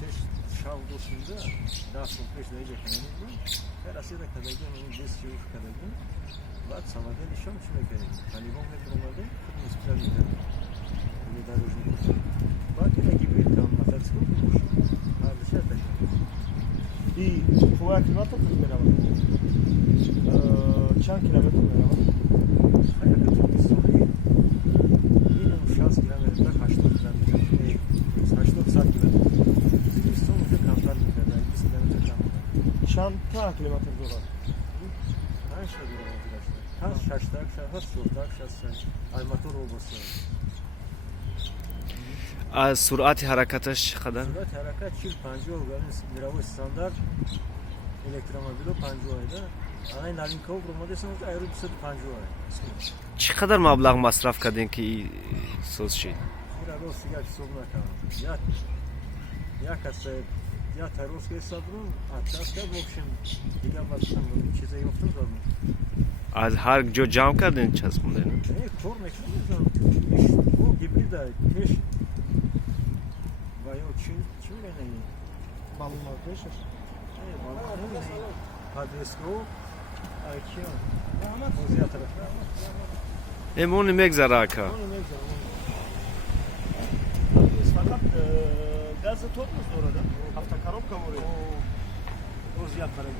teş şav dostunda daha çok peşleyecek önemli. Her asırda kadar onun des yıl kadar bak sana delişim şunu efendim. Talibon ve durumlarda kırmızı planı. Ne darıcı. Bak ne gibi tam matasını bulmuş. Abi şey de. İyi. Fuar kilometre beraber. Çan kilometre beraber. Hayır, çok soruyu. Minimum şans kilometre kaçtı kilometre. Kaçtı saat kilometre. Biz sonuçta kamplar mı kadar? Biz kilometre kamplar. Çan ta kilometre dolar. Her şey bir arkadaşlar. Her şaştak, her soltak, şaştak. Armatör olması. از سرعت حرکتش چقدر؟ Sürat harakat çift 50 organın miravı standart elektromobil 50 ayda. Ana Navinkov romadesiniz ayrı bir sürü 50 ay. چقدر مبلغ مصرف کردین که این سوز شد؟ Biraz o sigara soruna kaldı. Ya kasa ya terörist hesabının aşağıda bu akşam diğer başkan bu çize yoktu zaten. از هر جا جمع کردین چسبوندین؟ Ne kormek istiyorsan bu gibi de peş vay o kim ne ne? Balonlar beşer. Adresko Aykiyo. O ziyaret tarafı. امون میگذره که Onu ne güzel. Fakat gazı topluyoruz orada. Hafta karop kavuruyor. O ziyaret tarafı.